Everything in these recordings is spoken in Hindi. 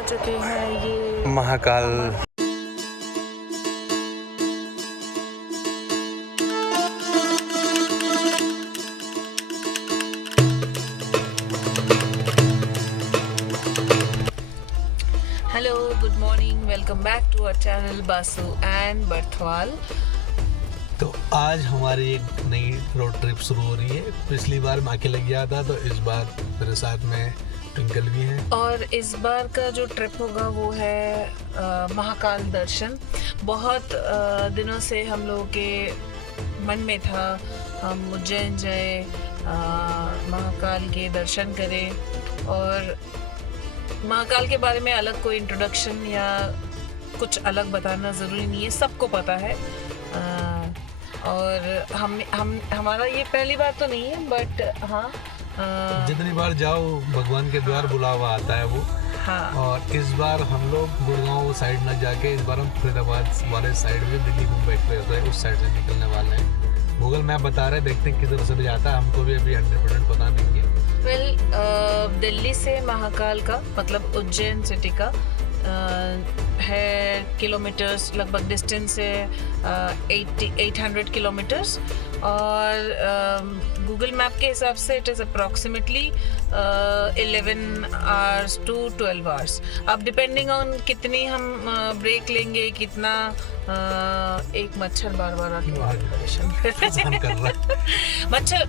आ चुके हैं ये Mahakal. Hello, good morning, welcome back to our channel Basu and Barthwal. तो आज हमारी एक नई रोड ट्रिप शुरू हो रही है। पिछली बार मैं अकेले गया था, तो इस बार मेरे साथ में ट्विंकल भी है। और इस बार का जो ट्रिप होगा वो है महाकाल दर्शन। बहुत दिनों से हम लोगों के मन में था हम उज्जैन जाए, महाकाल के दर्शन करें। और महाकाल के बारे में अलग कोई इंट्रोडक्शन या कुछ अलग बताना ज़रूरी नहीं है, सबको पता है। और हमारा ये पहली बार तो नहीं है, बट हाँ, जितनी बार जाओ भगवान के द्वार बुलावा आता है वो। हाँ। और इस बार हम लोग गुड़गांव साइड न जाके इस बार हम फरीदाबाद वाले साइड में दिल्ली मुंबई एक्सप्रेस है उस साइड से निकलने वाले हैं। गूगल मैप बता रहे हैं, देखते हैं किस तरह से जाता है। हमको भी अभी 100% पता नहीं है। दिल्ली से महाकाल का मतलब उज्जैन सिटी का है किलोमीटर्स, लगभग डिस्टेंस है 800 किलोमीटर्स। और गूगल मैप के हिसाब से it is approximately 11 hours to 12 hours. अब डिपेंडिंग ऑन कितनी हम ब्रेक लेंगे, कितना एक मच्छर बार बार आके परेशान कर रहा है।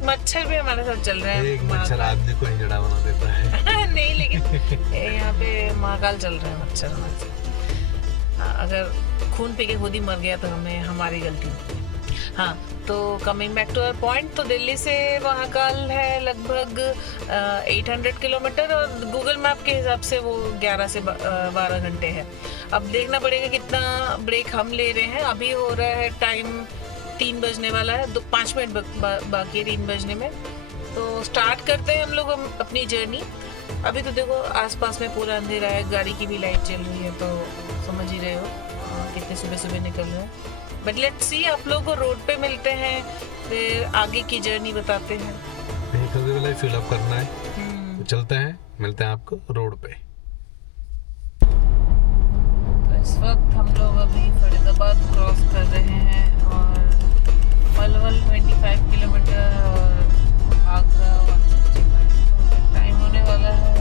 मच्छर भी हमारे साथ चल रहे हैं। एक मच्छर आदमी को हिजड़ा बना देता है। नहीं, लेकिन यहाँ पे महाकाल चल रहे हैं मच्छर हमारे साथ। अगर खून पी के खुद ही मर गया तो हमारी गलती नहीं है। हाँ, तो coming back to our point, तो दिल्ली से महाकाल है लगभग 800 किलोमीटर और गूगल मैप के हिसाब से वो 11 से 12 घंटे है। अब देखना पड़ेगा कितना ब्रेक हम ले रहे हैं। अभी हो रहा है टाइम 3 बजने वाला है, 5 मिनट बाकी है 3 बजने में। तो स्टार्ट करते हैं हम लोग अपनी जर्नी। अभी तो देखो आसपास में पूरा अंधेरा है, गाड़ी की भी लाइट जल रही है, तो समझ ही रहे हो कितने सुबह सुबह निकल रहे हैं। बट लेट्स सी, आप लोगों को रोड पे मिलते हैं, फिर आगे की जर्नी बताते हैं। फिल अप करना है, तो चलते हैं, मिलते हैं आपको रोड पे। तो इस वक्त हम लोग अभी फरीदाबाद क्रॉस कर रहे हैं और पलवल 25 किलोमीटर और आगरा 165। टाइम होने वाला है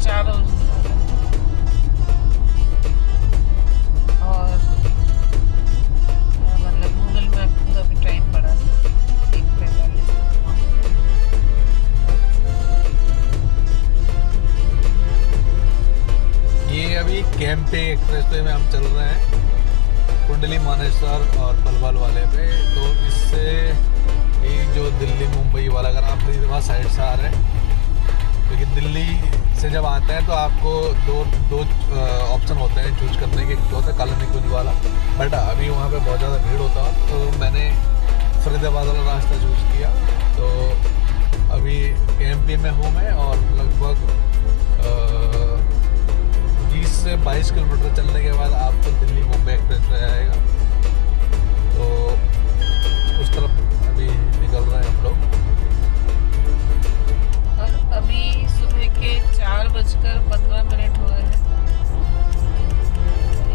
4 बजे और मतलब गूगल मैप का भी टाइम बढ़ा 1:45। ये अभी कैंपे एक्सप्रेसवे में हम चल रहे हैं, कुंडली मानेसर और पलवल वाले पे। तो इससे ये जो दिल्ली मुंबई वाला, अगर आप फरीदाबाद साइड से आ रहे हैं, क्योंकि दिल्ली से जब आते हैं तो आपको दो ऑप्शन होते हैं चूज करने के। एक होता है कालानिकुंज वाला, बट अभी वहाँ पे बहुत ज़्यादा भीड़ होता है, तो मैंने फरीदाबाद वाला रास्ता चूज किया। तो अभी एमपी में हूँ मैं और लगभग 20 से 22 किलोमीटर चलने के बाद आपको दिल्ली मुंबई एक्सप्रेस में आएगा। तो उस तरफ अभी निकल रहे हैं हम लोग। और अभी सुबह के 4:15 हुए हैं।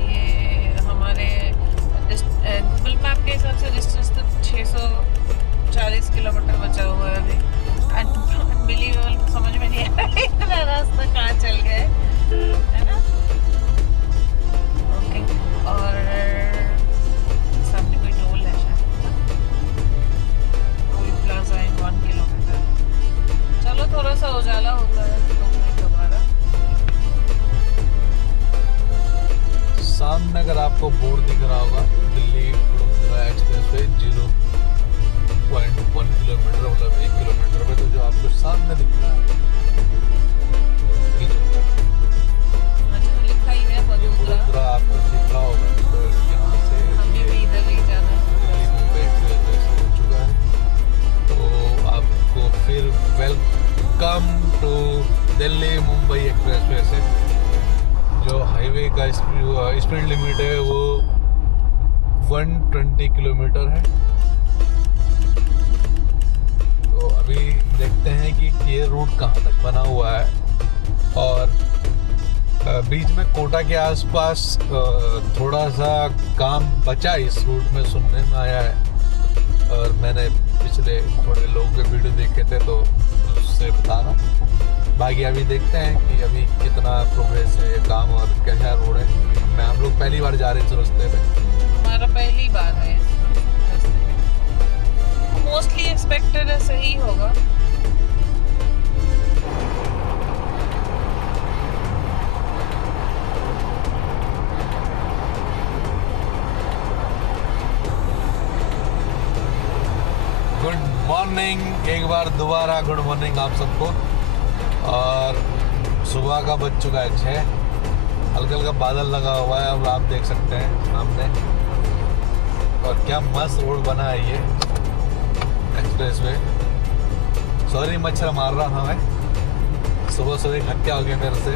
ये हमारे गूगल मैप के हिसाब से डिस्टेंस तो 640 किलोमीटर बचा हुआ है अभी। अनबिलीवेबल, समझ में नहीं आ रहा है इतना रास्ता कहाँ चल गया है ना। ओके, और सामने कोई टोल है शायद, टोल प्लाजा इन 1 किलोमीटर। चलो, थोड़ा सा उजाला होता है तो दोबारा। सामने अगर आपको बोर्ड दिख रहा होगा, दिल्ली वडोदरा एक्सप्रेसवे 0.1 किलोमीटर मतलब 1 किलोमीटर पे, तो जो आपको सामने दिख रहा है लिखा ही है वडोदरा, आपको दिख रहा होगा। तो यहाँ से हमें भी इधर ही जाना है। दिल्ली मुंबई एक्सप्रेस हो चुका है। तो आपको फिर welcome to Delhi Mumbai expressway से जो हाईवे का स्पीड लिमिट है वो 120 किलोमीटर है। तो अभी देखते हैं कि ये रूट कहाँ तक बना हुआ है। और बीच में कोटा के आसपास थोड़ा सा काम बचा इस रूट में, सुनने में आया है। और मैंने पिछले थोड़े लोगों के वीडियो देखे थे तो उससे बता रहा। बाकी अभी देखते हैं कि अभी कितना प्रोग्रेस है ये काम और कैसा रोड है। हम लोग पहली बार जा रहे हैं इस रास्ते पे। हमारा पहली बार है मोस्टली एक्सपेक्टेड है सही होगा। गुड मॉर्निंग, एक बार दोबारा गुड मॉर्निंग आप सबको। और सुबह का बज चुका है 6। हल्का हल्का बादल लगा हुआ है, अब आप देख सकते हैं सामने। और क्या मस्त रोड बना है ये एक्सप्रेस वे। सॉरी मच्छर मार रहा था मैं, सुबह सुबह हत्या हो गया मेरे से।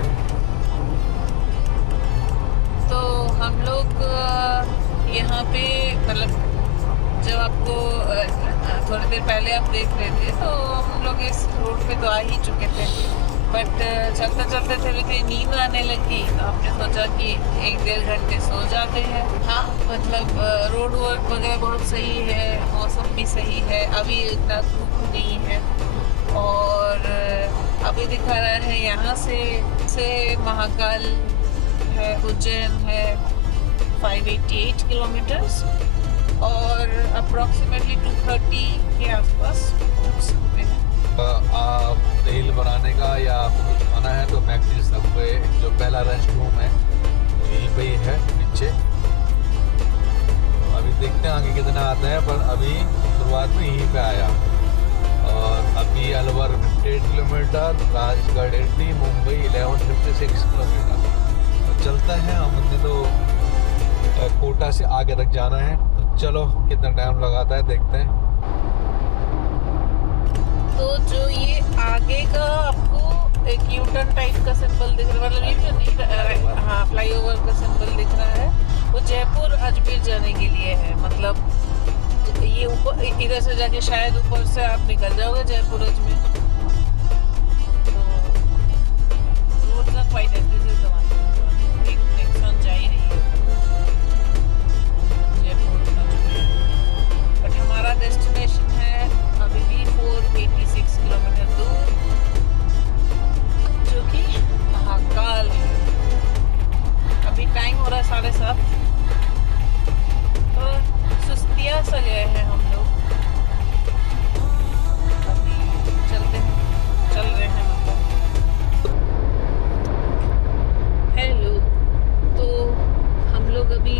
तो हम लोग यहाँ पे मतलब जब आपको थोड़ी देर पहले आप देख रहे थे तो हम लोग इस रोड पे तो आ ही चुके थे, बट चलते चलते थोड़ी देर नींद आने लगी तो हमने सोचा कि 1-1.5 घंटे सो जाते हैं। हाँ मतलब रोड वर्क वगैरह बहुत सही है, मौसम भी सही है, अभी इतना धूप नहीं है। और अभी दिखा रहा है यहाँ से महाकाल है, उज्जैन है 588 किलोमीटर्स और अप्रॉक्सीमेटली 230 के आसपास पहुँच सकते हैं। आप रील बनाने का या आपको कुछ खाना है तो मैक्डी सबवे जो पहला रेस्ट रूम है यहीं पे ही है नीचे। अभी देखते हैं आगे कितना आते हैं, पर अभी शुरुआत में यहीं पे आया। और अभी अलवर 58 किलोमीटर, राजगढ़ 80, मुंबई 1156 किलोमीटर। तो चलते हैं, हमने तो कोटा से आगे तक जाना है, तो चलो कितना टाइम लगाता है देखते हैं। तो जो ये आगे का आपको एक यू टर्न टाइप का सिंबल दिख रहा है, मतलब ये तो नहीं, हाँ फ्लाईओवर का सिंबल दिख रहा है, वो जयपुर अजमेर जाने के लिए है। मतलब ये ऊपर इधर से जाके शायद ऊपर से आप निकल जाओगे जयपुर अजमेर। तो रोड ना quite this is the one, एक नेक्सॉन जा ही रही है जयपुर अजमेर, बट हमारा डेस्टिनेशन है अभी भी 486 किलोमीटर दूर, जो कि महाकाल है। अभी टाइम हो रहा है 7:30। तो सुस्तिया सा गए हैं हम लोग, अभी चल रहे हैं मतलब। हेलो, तो हम लोग अभी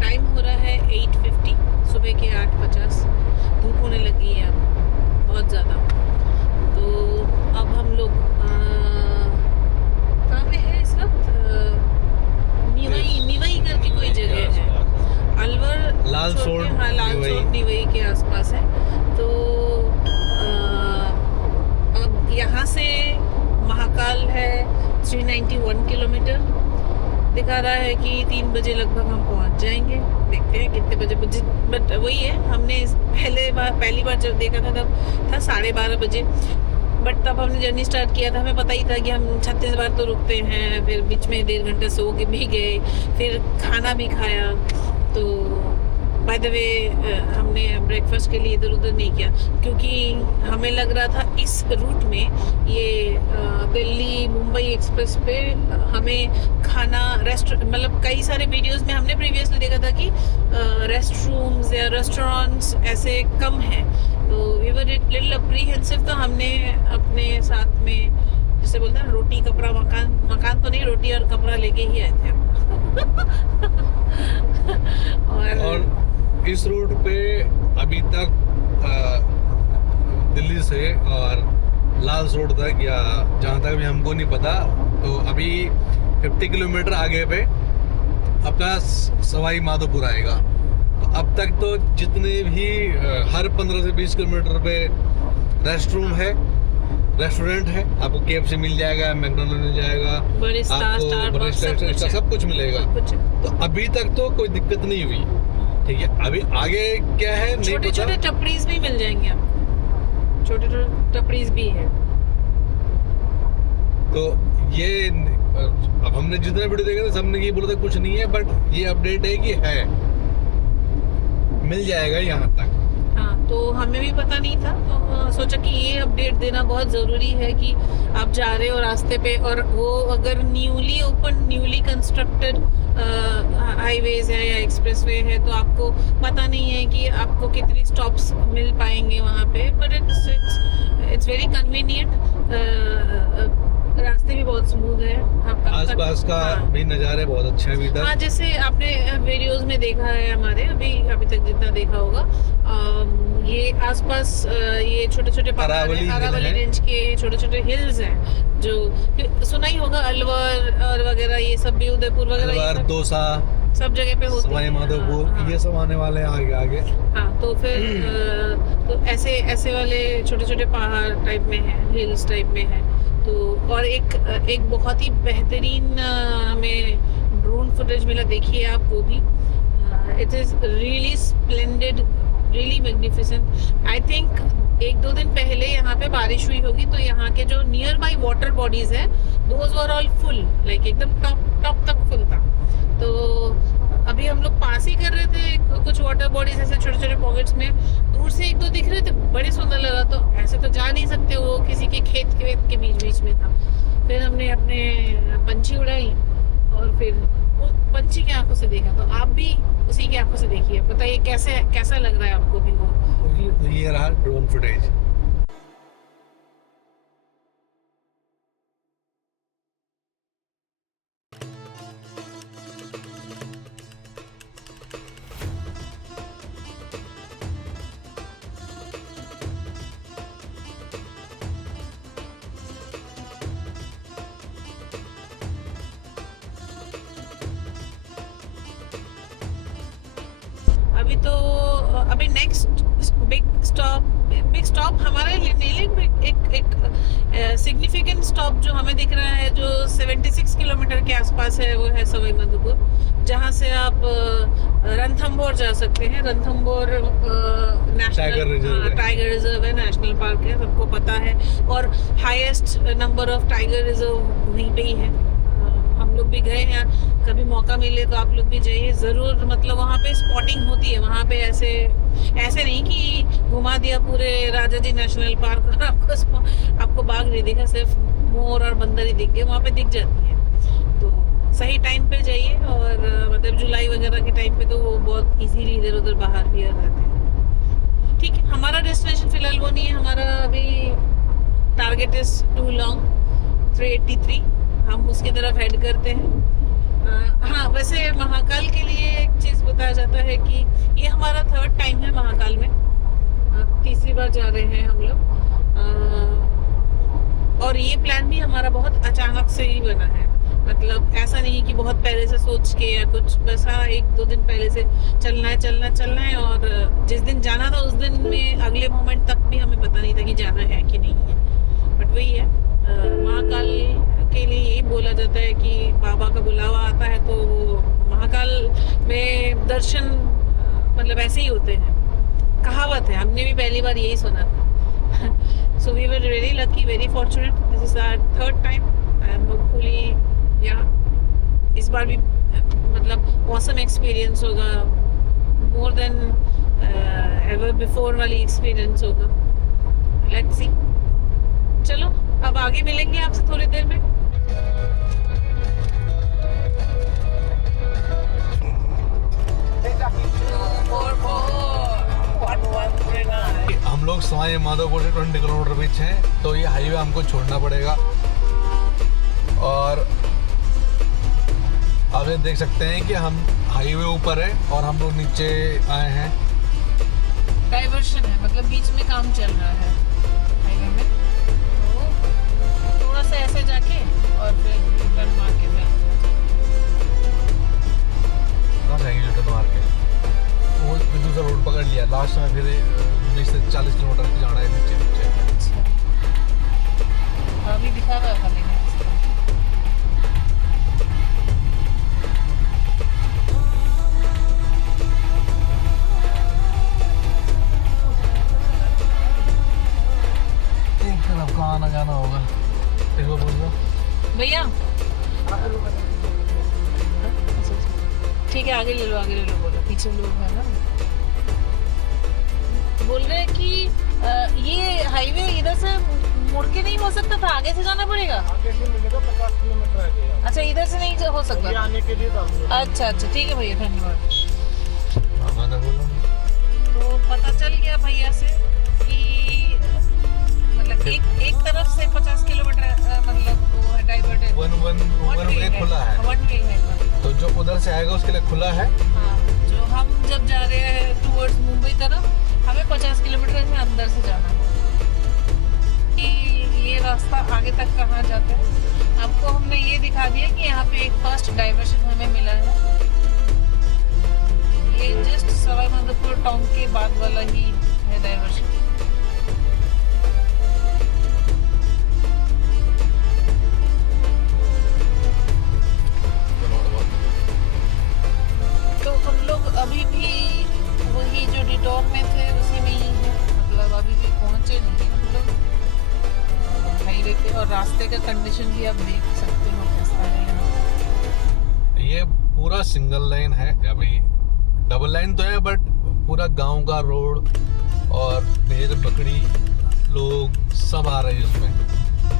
टाइम हो रहा है 8:50, सुबह के 8:50। धूप होने लगी है अब बहुत ज़्यादा। तो अब हम लोग कहाँ पे है इस वक्त? निवई करके कोई जगह है, अलवर लालसोट, हाँ लालसोट निवई के आसपास है। तो अब यहाँ से महाकाल है 391 किलोमीटर, दिखा रहा है कि 3 बजे लगभग हम पहुँच जाएंगे। देखते हैं कितने बजे, बट वही है, हमने पहली बार जब देखा था तब था 12:30 बजे, बट तब हमने जर्नी स्टार्ट किया था, हमें पता ही था कि हम 36 बार तो रुकते हैं, फिर बीच में 1.5 घंटे सो के भी गए, फिर खाना भी खाया। तो बाय द वे हमने ब्रेकफास्ट के लिए इधर उधर नहीं किया, क्योंकि हमें लग रहा था इस रूट में ये दिल्ली मुंबई एक्सप्रेस पे हमें खाना मतलब कई सारे वीडियोस में हमने प्रीवियसली देखा था कि रेस्ट रूम्स या रेस्टोरेंट्स ऐसे कम हैं, तो वी वर लिटिल अप्रीहेंसिव। तो हमने अपने साथ में जैसे बोलते हैं रोटी कपड़ा मकान तो नहीं, रोटी और कपड़ा लेके ही आए थे हम। और इस रूट पे अभी तक दिल्ली से और लालसोट तक या जहाँ तक भी हमको नहीं पता, तो अभी 50 किलोमीटर आगे पे अपना सवाई माधोपुर आएगा। तो अब तक तो जितने भी हर 15 से 20 किलोमीटर पे रेस्टोरेंट है, आपको KFC मिल जाएगा, मैकडोनल्ड मिल जाएगा, आपको सब कुछ मिलेगा। तो अभी तक तो कोई दिक्कत नहीं हुई, ठीक है। अभी आगे क्या है नहीं पता। छोटे टपरीज भी मिल जाएंगे आपको, छोटे टपरीज भी है। तो ये अब हमने जितने वीडियो देखे थे सबने ये बोला था कुछ नहीं है, बट ये अपडेट है कि है, मिल जाएगा यहाँ तक। हाँ, तो हमें भी पता नहीं था, तो सोचा कि ये अपडेट देना बहुत ज़रूरी है कि आप जा रहे हो रास्ते पे, और वो अगर newly open, newly constructed highways है या एक्सप्रेसवे है, तो आपको पता नहीं है कि आपको कितनी स्टॉप्स मिल पाएंगे वहाँ पे, बट इट्स वेरी कन्वीनियंट। रास्ते भी बहुत स्मूथ है, आपका आसपास का हाँ। भी नज़ारे बहुत अच्छे हैं अभी तक। हाँ, जैसे आपने वीडियोस में देखा है हमारे, अभी तक जितना देखा होगा, ये आसपास ये छोटे छोटे पहाड़ अरावली हैं, अरावली हिल है। रेंज के छोटे छोटे हिल्स हैं, जो सुना ही होगा, अलवर और वगैरह, ये सब भी उदयपुर वगैरह, ये अलवर, दौसा, सब जगह पे होते सवाई हैं। माधोपुर, हाँ, ये सब आने वाले हैं आगे आगे। हाँ, तो फिर तो ऐसे वाले छोटे छोटे पहाड़ टाइप में है, हिल्स टाइप में है। तो और एक बहुत ही बेहतरीन हमें ड्रोन फुटेज मिला, देखिए आप वो भी। It is really splendid, really magnificent. I think 1-2 दिन पहले यहाँ पे बारिश हुई होगी, तो यहाँ के जो नियर बाई वाटर बॉडीज हैं, those were all full, like एकदम टॉप तक फुल था। तो अभी हम लोग पास ही कर रहे थे कुछ वाटर बॉडीज, ऐसे छोटे छोटे पॉकेट्स में, दूर से 1-2 दिख रहे थे, बड़े सुंदर लगा। तो ऐसे तो जा नहीं सकते, वो किसी के खेत के बीच में था। फिर हमने अपने पंछी उड़ाई और फिर वो पंछी की आंखों से देखा, तो आप भी उसी की आंखों से देखिए, बताइए कैसा लग रहा है आपको भी वो। तो ये रहा ड्रोन फुटेज। अभी नेक्स्ट बिग स्टॉप हमारे लिए एक सिग्निफिकेंट स्टॉप जो हमें दिख रहा है, जो 76 किलोमीटर के आसपास है, वो है सवाई माधोपुर, जहाँ से आप रणथंभौर जा सकते हैं। रणथंभौर नेशनल टाइगर रिजर्व है, नेशनल पार्क है, सबको पता है, और highest number of tiger reserve वहीं पे ही है। हम लोग भी गए हैं, कभी मौका मिले तो आप लोग भी जाइए ज़रूर। मतलब वहाँ पे स्पॉटिंग होती है, वहाँ पे ऐसे नहीं कि घुमा दिया पूरे राजा जी नेशनल पार्क और आपको बाघ नहीं दिखा, सिर्फ मोर और बंदर ही दिख गए, वहाँ पे दिख जाती है। तो सही टाइम पे जाइए, और मतलब जुलाई वगैरह के टाइम पे तो वो बहुत इजीली इधर उधर बाहर भी आ जाते हैं। ठीक है, हमारा डेस्टिनेशन फिलहाल वो नहीं है, हमारा अभी टारगेट इज टू लॉन्ग 383, हम उसकी तरफ हेड करते हैं। हाँ, वैसे महाकाल के लिए एक चीज़ बताया जाता है कि ये हमारा 3rd टाइम है महाकाल में, 3री बार जा रहे हैं हम लोग, और ये प्लान भी हमारा बहुत अचानक से ही बना है। मतलब ऐसा नहीं कि बहुत पहले से सोच के या कुछ, बस हाँ 1-2 दिन पहले से चलना है, और जिस दिन जाना था उस दिन में अगले मोमेंट तक भी हमें पता नहीं था कि जाना है कि नहीं है। बट वही है, महाकाल के लिए यही बोला जाता है कि बाबा का बुलावा आता है तो महाकाल में दर्शन मतलब ऐसे ही होते हैं, कहावत है, हमने भी पहली बार यही सुना था। So we were very lucky, very fortunate, this is our 3rd time, and hopefully इस बार भी मतलब ऑसम एक्सपीरियंस होगा, मोर देन एवर बिफोर वाली एक्सपीरियंस होगा। लेट्स सी, चलो अब आगे मिलेंगे आपसे थोड़ी देर में। हम लोग सवाई माधोपुर से 20 किलोमीटर पीछे हैं, तो ये हाईवे हमको छोड़ना पड़ेगा। और आप ये देख सकते हैं कि हम हाईवे ऊपर है और हम लोग नीचे आए हैं। डाइवर्शन है, मतलब बीच में काम चल रहा है हाईवे में, तो थोड़ा सा ऐसे जाके और फिर टर्न मार के कहाँ जाएंगे रिटर्न मार के, वो दूसरा रोड पकड़ लिया, लास्ट में फिर 20 से 40 किलोमीटर की जाना है नीचे। अभी दिखा रहा था लेकिन आना जाना होगा। इसको बोल दो भैया, ठीक है, आगे ले लो बोलो, पीछे लोग है ना। बोल रहे हैं कि ये हाईवे इधर से मुड़ के नहीं हो सकता था, आगे से जाना पड़ेगा। आगे से मिलेगा 50 किलोमीटर आगे। अच्छा, इधर से नहीं हो सकता। ये आने के लिए अच्छा, ठीक है भैया, धन्यवाद। मैंने बोला तो पता चल गया भैया से कि मतलब एक तरफ से 50 किलोमीटर मतलब वो है डाइवर्ट है। वन वे खुला है, वन वे है। तो जो उधर से आएगा उसके लिए खुला है। हाँ, जो हम जब जा रहे हैं टुवर्ड्स मुंबई तरफ, हमें 50 किलोमीटर से अंदर से जाना है। कि ये रास्ता आगे तक कहाँ जाता है, आपको हमने ये दिखा दिया कि यहाँ पे एक फर्स्ट डाइवर्शन हमें मिला है। ये जस्ट सवाई माधोपुर टाउन के बाद वाला ही है डाइवर्शन। तो हम लोग अभी भी वही जो डिटोर में थे उसी में ही है, मतलब अभी भी पहुंचे नहीं हम लोग हाईवे पे। और रास्ते का कंडीशन भी आप देख सकते हो कैसा है यहाँ। ये पूरा सिंगल लाइन है, अभी डबल लाइन तो है बट पूरा गांव का रोड और भेड़ बकरी लोग सब आ रहे हैं इसमें।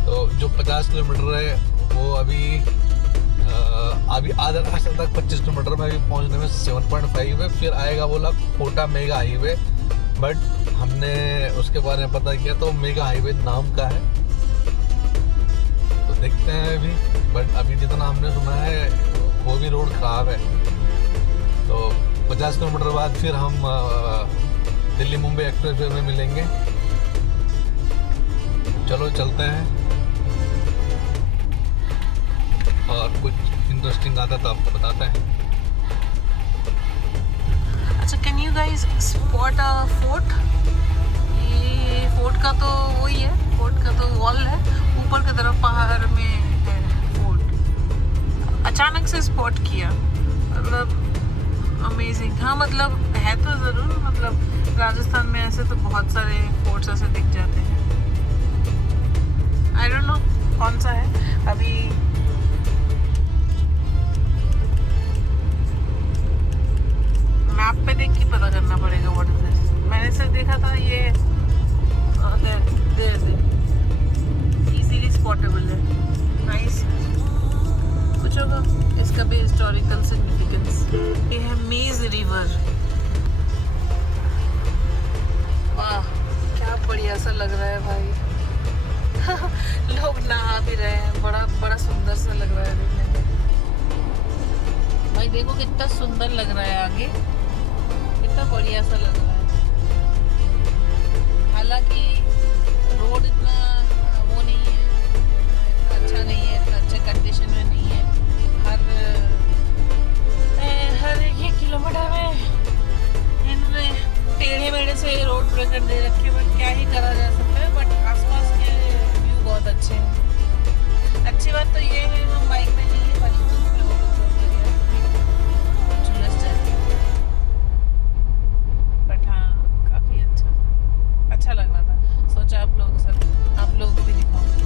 तो जो 50 किलोमीटर है वो अभी आधा रास्ते तक 25 किलोमीटर में अभी पहुंचने में 7.5 है। फिर आएगा बोला कोटा मेगा हाईवे, बट हमने उसके बारे में पता किया तो मेगा हाईवे नाम का है, तो देखते हैं अभी। बट अभी जितना हमने सुना है वो भी रोड खराब है। तो 50 किलोमीटर बाद फिर हम दिल्ली मुंबई एक्सप्रेसवे में मिलेंगे। चलो चलते हैं, और कुछ इंटरेस्टिंग आता तो आपको बताते हैं। अच्छा, can you guys spot a fort? ये फोर्ट का तो वही है, फोर्ट का तो वॉल है, ऊपर की तरफ पहाड़ में है फोर्ट। अचानक से स्पॉट किया, मतलब अमेजिंग। हाँ, मतलब है तो ज़रूर, मतलब राजस्थान में ऐसे तो बहुत सारे फोर्ट्स ऐसे दिख जाते हैं। आई डोंट नो कौन सा है अभी। मैप पे देख के पता करना पड़ेगा व्हाट इज दिस। मैंने सिर्फ देखा था ये इजीली स्पॉटेबल है। नाइस, कुछ होगा इसका भी हिस्टोरिकल सिग्निफिकेंस। ये है मेज रिवर। वाह, क्या बढ़िया सा लग रहा है भाई। लोग नहा भी रहे हैं, बड़ा बड़ा सुंदर सा लग रहा है देखने में। भाई देखो कितना सुंदर लग रहा है आगे, कितना बढ़िया सा लग रहा है। हालांकि रोड इतना वो नहीं है, इतना अच्छा नहीं है, इतना अच्छे कंडीशन में नहीं है। हर 1 किलोमीटर में इन्होंने टेढ़े मेढ़े से रोड प्रकट दे रखे, बट क्या ही करा जा सकता है। बट आसपास के व्यू बहुत अच्छे हैं। अच्छी बात तो ये है हम बाइक में नहीं है, बाइक में झुलस जाती है। बट हाँ, काफ़ी अच्छा लग रहा था। सोचा आप लोगों के साथ, आप लोगों को भी दिखाऊंगी।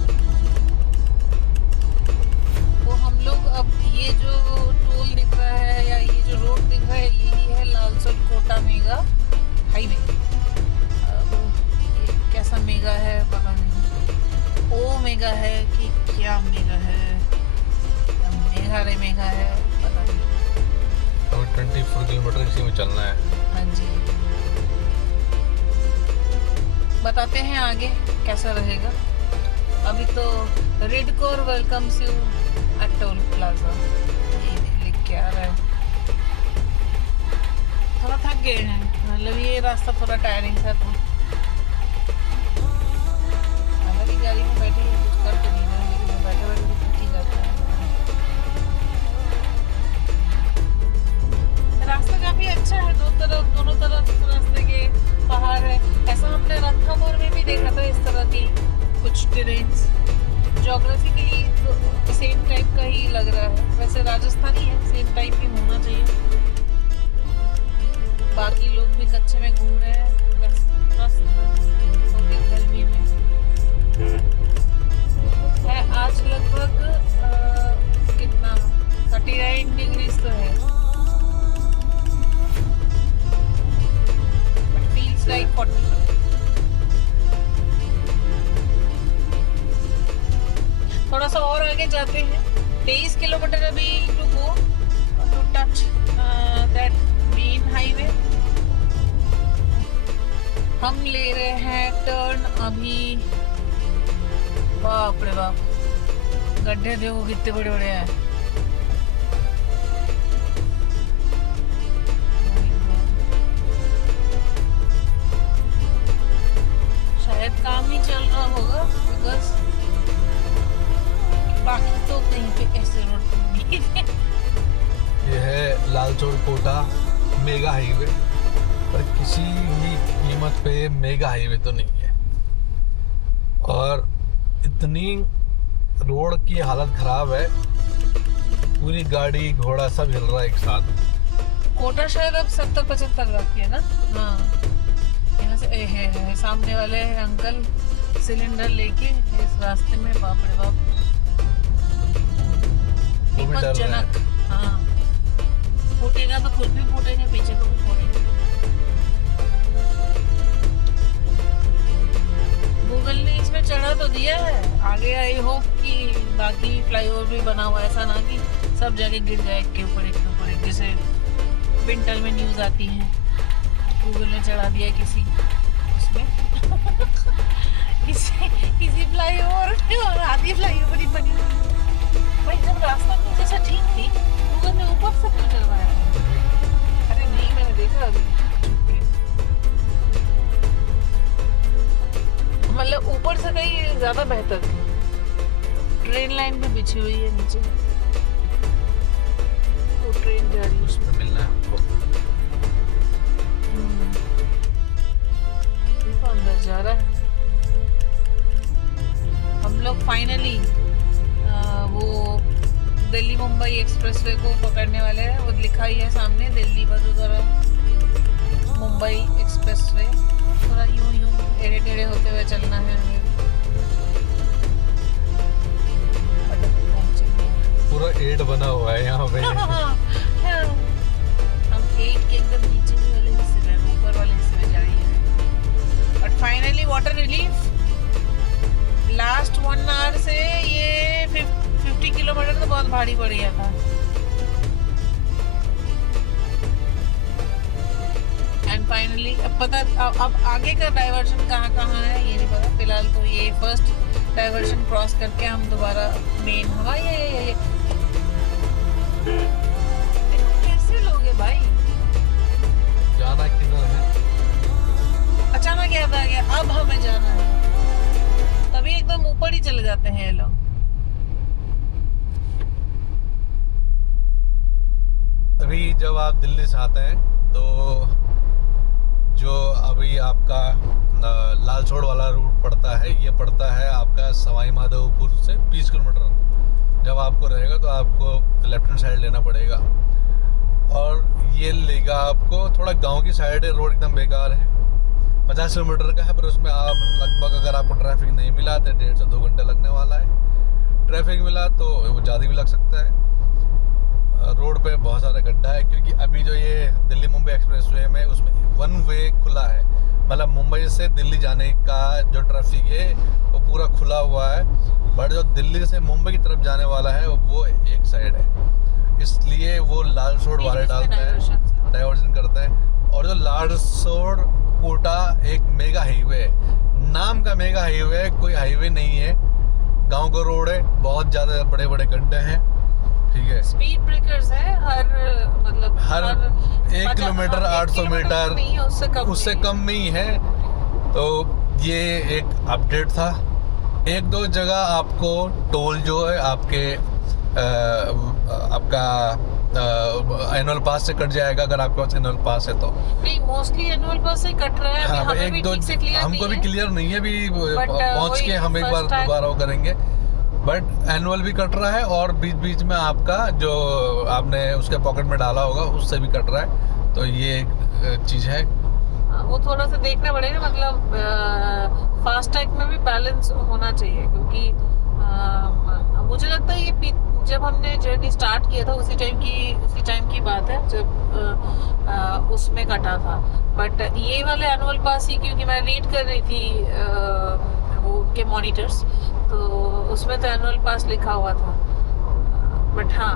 तो हम लोग अब ये जो टोल दिख रहा है या ये जो रोड दिख रहा है, यही है लालसोट कोटा मेगा हाईवे। अब ये कैसा मेगा है पता नहीं, ओ मेगा है कि क्या मेगा है, मेगा रे मेगा है पता नहीं। अभी 24 किलोमीटर इसी में चलना है। हाँ जी, बताते हैं आगे कैसा रहेगा। अभी तो Redcore welcomes you at toll plaza, ये लिख के आ रहा है। थोड़ा थक गए हैं, मतलब ये रास्ता थोड़ा टायरिंग था। तो हमारी गाड़ी में बैठे हैं, कुछ कर तो नहीं रहे, लेकिन बैठे बैठे भी थक ही जाता है। रास्ता काफी अच्छा है, दोनों तरफ रास्ते के पहाड़ है। ऐसा हमने रणथंभौर में भी देखा था, इस तरह की कुछ टेरेन्स। ज्योग्राफिकली तो सेम टाइप का ही लग रहा है, वैसे राजस्थानी है, सेम टाइप ही होना चाहिए। बाकी लोग भी कच्चे में घूम रहे हैं, बस गर्मी में है। आज लगभग कितना 29 डिग्रीज तो है, बट फील्स लाइक 40। थोड़ा सा और आगे जाते हैं, 23 किलोमीटर अभी to go to touch that main highway. हम ले रहे हैं टर्न अभी। बाप रे बाप, गड्ढे देखो कितने बड़े बड़े हैं। शायद काम ही चल रहा होगा, बिकॉज बाकी तो कहीं पे ऐसे रोड नहीं है। ये है लालचौड़ कोटा मेगा हाईवे, पर किसी भी कीमत पे मेगा हाईवे तो नहीं है। और इतनी रोड की हालत खराब है, पूरी गाड़ी घोड़ा सब हिल रहा है एक साथ। कोटा शायद अब 70-75 रखी है ना। हाँ, यहाँ से है सामने वाले अंकल सिलेंडर लेके इस रास्ते में, बाप रे बाप वो भी डर रहे हैं। विपज्जनक। हाँ, फूटेगा तो खुद भी फूटेंगे, पीछे को भी फूटेंगे। गूगल ने इसमें चढ़ा तो दिया है, आगे आई होप कि बाकी फ्लाईओवर भी बना हुआ, ऐसा ना कि सब जगह गिर जाए एक के ऊपर एक, जैसे विंटर में न्यूज आती है। गूगल ने चढ़ा दिया किसी उसमें किसी फ्लाईओवर में, और आधी फ्लाईओवर ही बनी हुई। भाई जब रास्ता नीचे से ठीक थी, गूगल ने ऊपर से क्यों चढ़वाया? अरे नहीं, मैंने देखा अभी, मतलब ऊपर से कहीं ज्यादा बेहतर थी। ट्रेन लाइन भी बिछी हुई है नीचे, वो ट्रेन जा रही है। उसमें मिलना है आपको। तो अंदर जा रहा है। हम लोग फाइनली वो दिल्ली मुंबई एक्सप्रेसवे को पकड़ने वाले हैं। वो लिखा ही है सामने, दिल्ली वडोदरा मुंबई एक्सप्रेसवे। थोड़ा यूं टेढ़े टेढ़े होते हुए चलना है हमें। पूरा 8 बना हुआ है यहाँ पे। हम 8 के एकदम नीचे वाले हिस्से में, ऊपर वाले हिस्से में जा रही है। But finally water relief. Last 1 hour से ये 50 किलोमीटर तो बहुत भारी पड़ गया था। एंड फाइनली अब पता, अब आगे का डाइवर्जन कहाँ है ये नहीं पता। फिलहाल तो ये फर्स्ट डाइवर्जन क्रॉस करके हम दोबारा मेन हवा ये कैसे लोग हैं भाई। जाना किधर है? अचानक याद आ गया, अब हमें जाना है, तभी एकदम ऊपर ही चले जाते हैं ये लोग। अभी जब आप दिल्ली से आते हैं तो जो अभी आपका लालचौड़ वाला रूट पड़ता है, ये पड़ता है आपका सवाई माधोपुर से 20 किलोमीटर। जब आपको रहेगा तो आपको लेफ्ट हैंड साइड लेना पड़ेगा, और ये लेगा आपको थोड़ा गांव की साइड है। रोड एकदम बेकार है, 50 किलोमीटर का है, पर उसमें आप लगभग, अगर आपको ट्रैफिक नहीं मिला तो 1.5 से 2 घंटे लगने वाला है। ट्रैफिक मिला तो वो ज़्यादा भी लग सकता है। रोड पे बहुत सारा गड्ढा है, क्योंकि अभी जो ये दिल्ली मुंबई एक्सप्रेसवे में उसमें 1 वे खुला है। मतलब मुंबई से दिल्ली जाने का जो ट्रैफिक है वो पूरा खुला हुआ है, बट जो दिल्ली से मुंबई की तरफ जाने वाला है वो एक साइड है, इसलिए वो लालचौड़ वाले डालते हैं, डाइवर्जन करते हैं। और जो लालचौड़ कोटा एक मेगा हाईवे है, नाम का मेगा हाईवे है, कोई हाईवे नहीं है। गांव का रोड है, बहुत ज़्यादा बड़े बड़े गड्ढे हैं, ठीक है। स्पीड ब्रेकर्स है हर 1 किलोमीटर 800 मीटर, उससे कम नहीं है। तो ये एक अपडेट था। 1-2 जगह आपको टोल जो है आपका एनुअल पास से कट जाएगा, अगर आपके पास एनुअल पास है तो। नहीं, मोस्टली एनुअल पास से कट रहा है। हाँ, हमें भी ठीक से क्लियर हमको भी क्लियर नहीं है, भी But, पहुंच के हम एक बार दोबारा वो करेंगे। बट एनुअल भी कट रहा है, और बीच बीच में आपका जो आपने उसके पॉकेट में डाला होगा उससे भी कट रहा है। तो ये एक चीज़ है, वो थोड़ा सा देखना पड़ेगा। मतलब फास्टैग में भी बैलेंस होना चाहिए, क्योंकि मुझे लगता है ये जब हमने जर्नी स्टार्ट किया था उसी टाइम की बात है जब उसमें कटा था। बट ये वाले एनुअल पास ही, क्योंकि मैं रीड कर रही थी वो उनके मॉनिटर्स, तो उसमें तो एनुअल पास लिखा हुआ था। बट हाँ,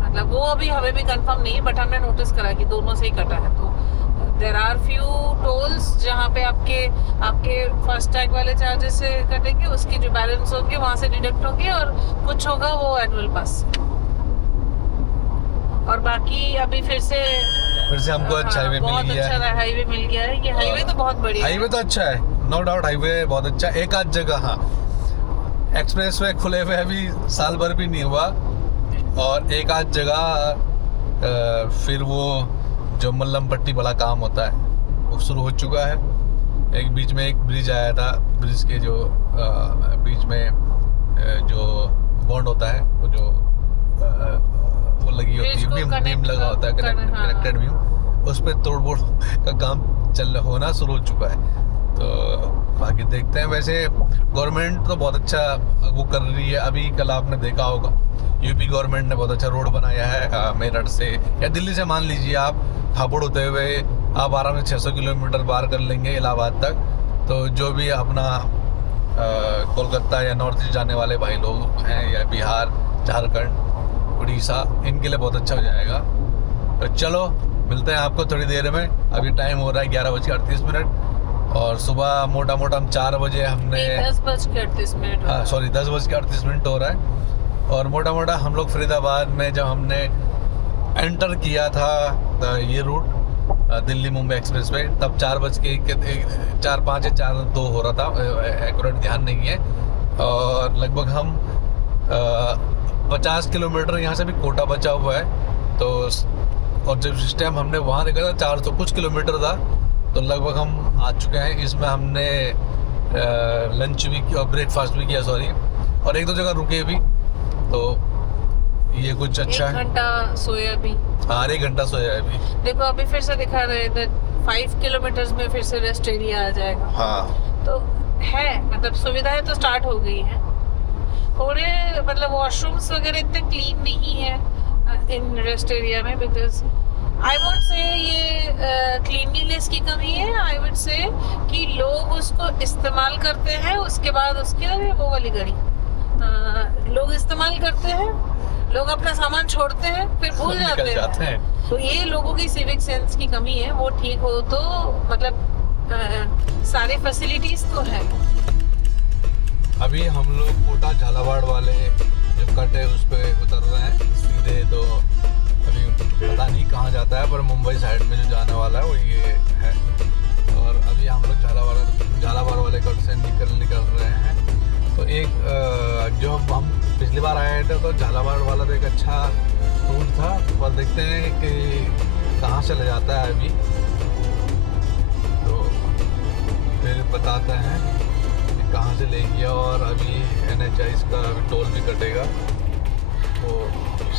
मतलब वो अभी हमें भी कंफर्म नहीं है, बट हमने नोटिस करा कि दोनों से ही कटा है। तो देर आर फ्यू टोल्स जहाँ पे आपके फास्ट टैग वाले चार्जेस से कटेंगे, उसके जो बैलेंस होंगे वहाँ से डिडक्ट होंगे, और कुछ होगा वो एनुअल पास। और बाकी अभी फिर से हमको अच्छा हाईवे मिल गया है। अच्छा हाईवे मिल गया है। ये हाईवे तो बहुत बढ़िया है। हाईवे तो अच्छा है, नो डाउट हाईवे बहुत अच्छा। एक आध जगह हाँ, एक्सप्रेस वे खुले हुए अभी साल भर भी नहीं हुआ, और एक आध जगह फिर वो जो मल्लम पट्टी वाला काम होता है वो शुरू हो चुका है। एक बीच में एक ब्रिज आया था, ब्रिज के जो बीच में जो बॉन्ड होता है, वो जो वो लगी होती है, बीम लगा होता है, कनेक्टेड बीम, उस पर तोड़-फोड़ का काम होना शुरू हो चुका है। तो बाकी देखते हैं। वैसे गवर्नमेंट तो बहुत अच्छा वो कर रही है। अभी कल आपने देखा होगा यूपी गवर्नमेंट ने बहुत अच्छा रोड बनाया है मेरठ से या दिल्ली से, मान लीजिए आप हापुड़ होते हुए आप आराम से 600 किलोमीटर पार कर लेंगे इलाहाबाद तक। तो जो भी अपना कोलकाता या नॉर्थ ईस्ट जाने वाले भाई लोग हैं, या बिहार, झारखंड, उड़ीसा, इनके लिए बहुत अच्छा हो जाएगा। तो चलो मिलते हैं आपको थोड़ी देर में। अभी टाइम हो रहा है 11:38, और सुबह मोटा मोटा हम 4 बजे हमने 10:38 हाँ सॉरी 10:38 हो रहा है। और मोटा मोटा हम लोग फरीदाबाद में जब हमने एंटर किया था ये route Delhi Mumbai express way, तब 4:05 या 4:02 हो रहा था, एक्यूरेट ध्यान नहीं है। और लगभग हम 50 किलोमीटर यहाँ से भी कोटा बचा हुआ है। तो और जब इस टाइम हमने वहाँ देखा था 400 कुछ किलोमीटर था, तो लगभग हम आ चुके हैं। इसमें हमने लंच भी किया और ब्रेकफास्ट भी किया, सॉरी, और एक दो जगह रुके भी। तो ये कुछ अच्छा है। 1 घंटा सोया भी। हाँ 1 घंटा सोया है अभी। देखो अभी फिर से दिखा रहे थे 5 किलोमीटर में फिर से रेस्ट एरिया आ जाएगा। हाँ तो है, मतलब सुविधाएं तो स्टार्ट हो गई है। थोड़े मतलब वॉशरूम्स वगैरह इतने क्लीन नहीं है इन रेस्ट एरिया में, बिकॉज आई वुड से ये क्लीनलीनेस की कमी है। आई वुड से कि लोग उसको इस्तेमाल करते हैं, उसके बाद उसकी, अरे वो वाली गाड़ी, लोग इस्तेमाल करते हैं, लोग अपना सामान छोड़ते हैं, फिर भूल जाते हैं। तो ये लोगों की सिविक सेंस की कमी है। वो ठीक हो तो मतलब सारे फैसिलिटीज तो है। अभी हम लोग कोटा झालावाड़ वाले जो कट है उस पर उतर रहे हैं सीधे। तो अभी पता नहीं कहाँ जाता है, पर मुंबई साइड में जो जाने वाला है वो ये है। और अभी हम लोग झालावाड़ वाले कट से निकल रहे हैं। तो एक जो हम पिछली बार आए थे तो झालावाड़ वाला तो एक अच्छा रूट था, पर देखते हैं कि कहाँ चले जाता है अभी। तो फिर बताते हैं कि कहाँ से ले गया। और अभी NHI का टोल भी कटेगा, वो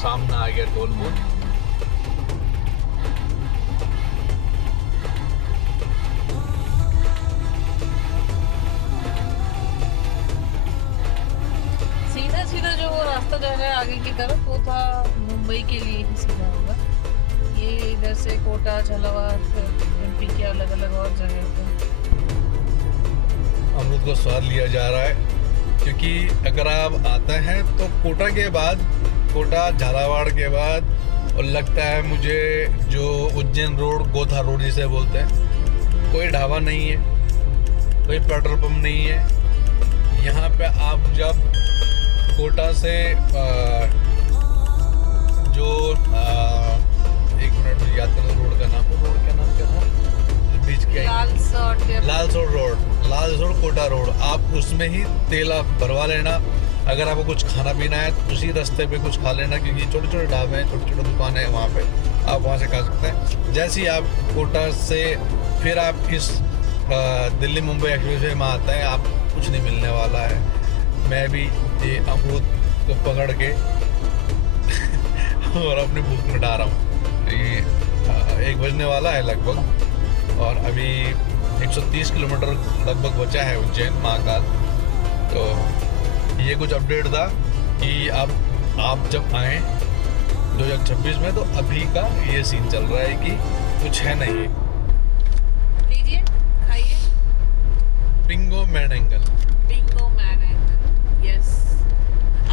सामने आ गया टोल बूथ। सीधा जो वो रास्ता जा रहा है आगे की तरफ, वो था मुंबई के लिए ही सीधा होगा। ये इधर से कोटा, झालावाड़, MP के अलग अलग और जगह पे अमृत का स्वाद लिया जा रहा है। क्योंकि अगर आप आते हैं तो कोटा के बाद, कोटा झालावाड़ के बाद, और लगता है मुझे जो उज्जैन रोड, गोथा रोड जिसे बोलते हैं, कोई ढाबा नहीं है, कोई पेट्रोल पंप नहीं है। यहाँ पे आप जब कोटा से जो 1 मिनट में याद करो रोड का नाम क्या था, बीच के लालसोड़ कोटा रोड, आप उसमें ही तेल आप भरवा लेना। अगर आपको कुछ खाना पीना है तो उसी रास्ते पे कुछ खा लेना, क्योंकि छोटे छोटे ढाबे हैं, छोटे छोटे दुकानें हैं वहाँ पे, आप वहाँ से खा सकते हैं। जैसे ही आप कोटा से फिर आप इस दिल्ली मुंबई एक्सप्रेस में आते हैं, आप कुछ नहीं मिलने वाला है। मैं भी ये अमरूद को पकड़ के और अपनी भूख मिटा रहा हूँ। ये 1 बजने वाला है लगभग, और अभी 130 किलोमीटर लगभग बचा है उज्जैन महाकाल। तो ये कुछ अपडेट था कि अब आप जब आए 2026 में तो अभी का ये सीन चल रहा है कि कुछ है नहीं। लीजिए, खाइए। Bingo Mad Angles. Bingo Mad Angles, yes.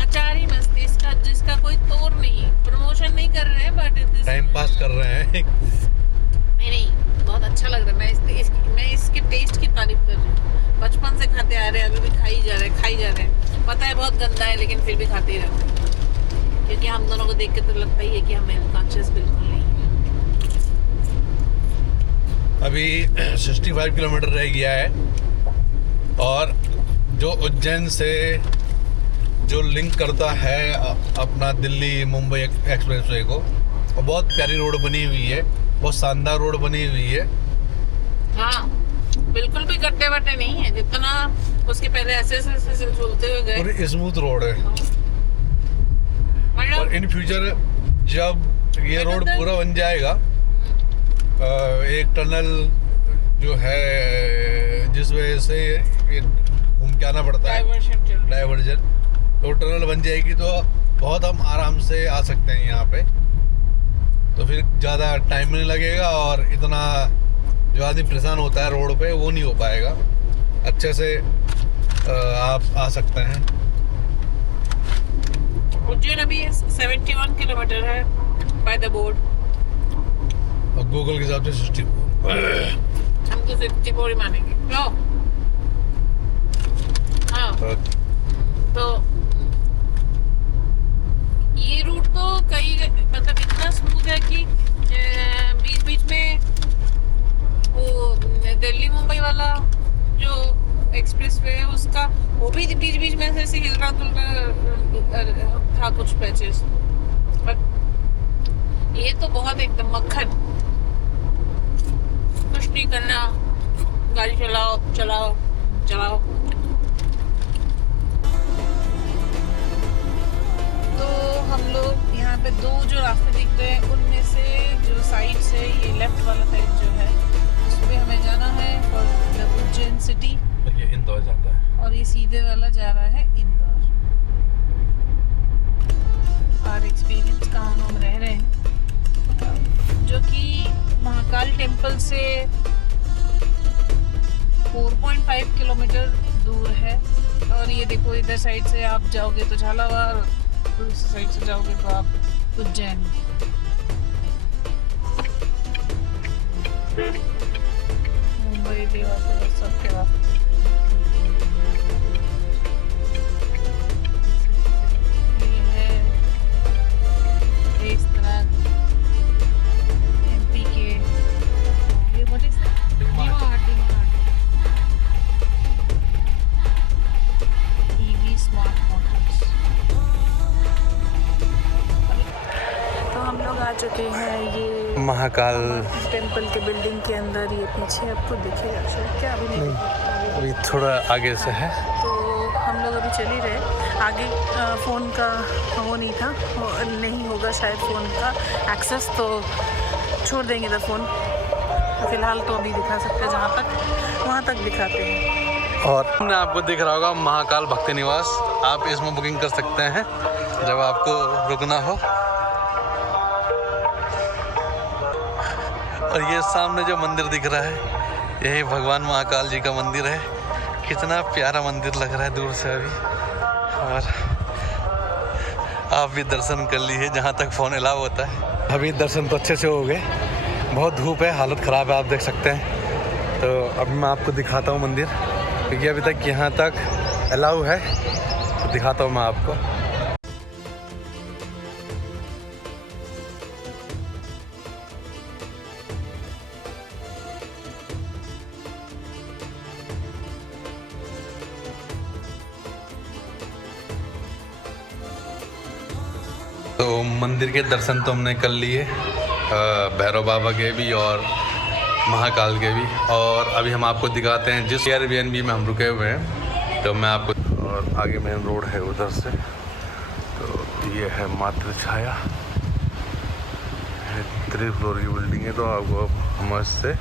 अचार ही मस्त इसका, जिसका कोई तोड़ नहीं। प्रमोशन नहीं कर रहे हैं बट टाइम पास कर रहे हैं। नहीं, बहुत अच्छा लग रहा है। मैं इसके टेस्ट की तारीफ कर रही हूँ। बचपन से खाते आ रहे हैं, अभी भी खाई जा रहे हैं। पता है बहुत गंदा है, लेकिन फिर भी खाते ही रहते हैं, क्योंकि हम दोनों को देख के तो लगता ही है कि हमें कॉन्शियस बिल्कुल नहीं है। अभी 65 किलोमीटर रह गया है और जो उज्जैन से जो लिंक करता है अपना दिल्ली मुंबई एक्सप्रेसवे को, वो बहुत प्यारी रोड बनी हुई है, बहुत शानदार रोड बनी हुई है। हाँ, बिल्कुल भी गड्ढे वड्ढे नहीं है, जितना उसके पहले ऐसे झूलते हुए गए। पूरी स्मूथ रोड है। मतलब और इन फ्यूचर जब ये रोड पूरा बन जाएगा, एक टनल जो है जिस वजह से ये घूम के आना पड़ता है, डाइवर्जन, तो टनल बन जाएगी तो बहुत हम आराम से आ सकते हैं यहाँ पे। तो फिर ज़्यादा टाइम नहीं लगेगा और इतना जो आदमी परेशान होता है रोड पे वो नहीं हो पाएगा। अच्छे से आप आ सकते हैं। उज्जैन अभी 71 किलोमीटर है बाय द बोर्ड। और गूगल के हिसाब से 64। हम तो 64 ही मानेंगे। लो, हाँ, तो ये रूट तो कई मतलब इतना स्मूथ है कि बीच बीच में वो दिल्ली मुंबई वाला जो एक्सप्रेस वे है उसका, वो भी बीच बीच में ऐसे हिल रहा था कुछ पैचेस, बट ये तो बहुत एकदम मक्खन। कुछ नहीं करना, गाड़ी चलाओ। तो हम लोग यहाँ पे दो जो रास्ते दिख रहे हैं, उनमें से जो साइड से ये लेफ्ट वाला साइड जो है उस पे हमें जाना है फॉर द उज्जैन सिटी, ये इंदौर जाता है और ये सीधे वाला जा रहा है इंदौर। और एक्सपीरियंस कहाँ हम रह रहे हैं, जो कि महाकाल टेम्पल से 4.5 किलोमीटर दूर है। और ये देखो, इधर साइड से आप जाओगे तो झालावाड़, दूसरी साइड से जाओगे तो आप उज्जैन। मुंबई देवास सबके रास्ते। ये है इस तरह एमपी के, ये what is EV smart Motors. तो हम लोग आ चुके हैं ये महाकाल टेम्पल के बिल्डिंग के अंदर। ये पीछे आपको दिखेगा शायद, क्या अभी नहीं दिखा? अभी थोड़ा आगे से है। तो हम लोग अभी चल ही रहे। आगे फ़ोन का वो नहीं था, नहीं होगा शायद फ़ोन का एक्सेस, तो छोड़ देंगे इधर फ़ोन। तो फिलहाल तो अभी दिखा सकते हैं जहाँ तक, वहाँ तक दिखाते हैं। और हमने आपको दिख रहा होगा महाकाल भक्ति निवास, आप इसमें बुकिंग कर सकते हैं जब आपको रुकना हो। और ये सामने जो मंदिर दिख रहा है, यही भगवान महाकाल जी का मंदिर है। कितना प्यारा मंदिर लग रहा है दूर से अभी। और आप भी दर्शन कर लीजिए जहाँ तक फ़ोन अलाउ होता है। अभी दर्शन तो अच्छे से हो गए, बहुत धूप है, हालत ख़राब है, आप देख सकते हैं। तो अब मैं आपको दिखाता हूँ मंदिर, क्योंकि अभी तक यहाँ तक अलाउ है, तो दिखाता हूँ मैं आपको। तो मंदिर के दर्शन तो हमने कर लिए, भैरव बाबा के भी और महाकाल के भी। और अभी हम आपको दिखाते हैं जिस एयरबीएनबी में हम रुके हुए हैं, तो मैं आपको, और आगे मेन रोड है उधर से। तो ये है मातृ छाया, 3 फ्लोर की बिल्डिंग है, तो आपको मस्त से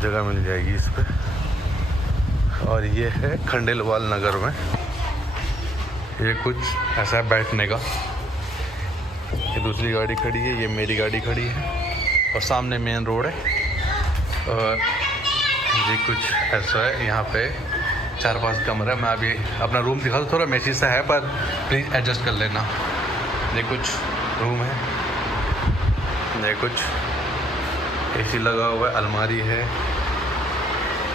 जगह मिल जाएगी इस पे। और ये है खंडेलवाल नगर में, ये कुछ ऐसा है बैठने का। दूसरी गाड़ी खड़ी है, ये मेरी गाड़ी खड़ी है और सामने मेन रोड है। और ये कुछ ऐसा है, यहाँ पे 4-5 कमरे। मैं अभी अपना रूम दिखा दूँ, थोड़ा मैसी सा है पर प्लीज़ एडजस्ट कर लेना। ये कुछ रूम है, ये कुछ एसी लगा हुआ है, अलमारी है,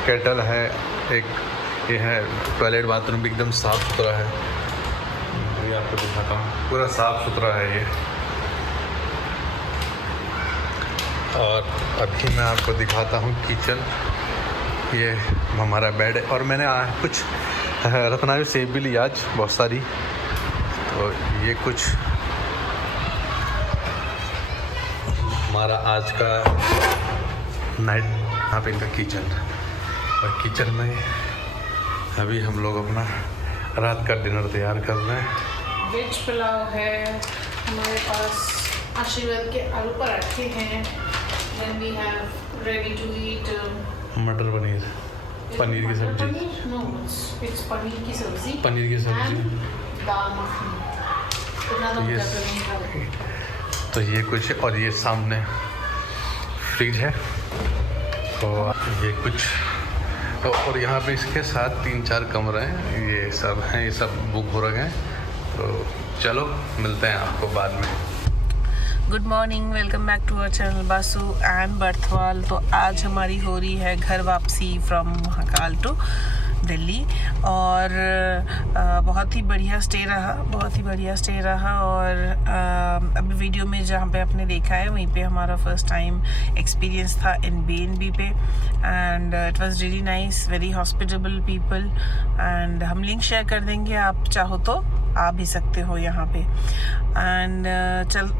केटल है, एक ये है टॉयलेट बाथरूम भी एकदम साफ़ सुथरा है। ये आपको दिखाता हूँ, पूरा साफ़ सुथरा है ये। और अभी मैं आपको दिखाता हूँ किचन। ये हमारा बेड है और मैंने कुछ रत्नागिरी सेब भी ली आज बहुत सारी। तो ये कुछ हमारा आज का नाइट यहाँ पे इनका किचन। और किचन में अभी हम लोग अपना रात का डिनर तैयार कर रहे हैं। वेज पुलाव है हमारे पास, आशीर्वाद के आलू पराठे हैं, then we have ready to eat मटर पनीर, पनीर की सब्जी, नो इट्स पनीर की सब्जी, पनीर की सब्जी, दाल मखनी। इतना तो ये क्या करेंगे। तो ये कुछ, और ये सामने फ्रिज है और ये कुछ, और यहाँ पे इसके साथ 3-4 कमरे हैं, ये सब हैं, ये सब बुक हो रखे हैं। तो चलो मिलते हैं आपको बाद में। Good morning, welcome back to our channel Basu and Barthwal. तो आज हमारी हो रही है घर वापसी फ्रॉम महाकाल टू दिल्ली। और बहुत ही बढ़िया स्टे रहा, बहुत ही बढ़िया स्टे रहा। और अभी वीडियो में जहाँ पे आपने देखा है वहीं पे हमारा फर्स्ट टाइम एक्सपीरियंस था इन BNB पे। And it was really nice, very hospitable people. And हम लिंक शेयर कर देंगे, आप चाहो तो आ भी सकते हो यहाँ पे। एंड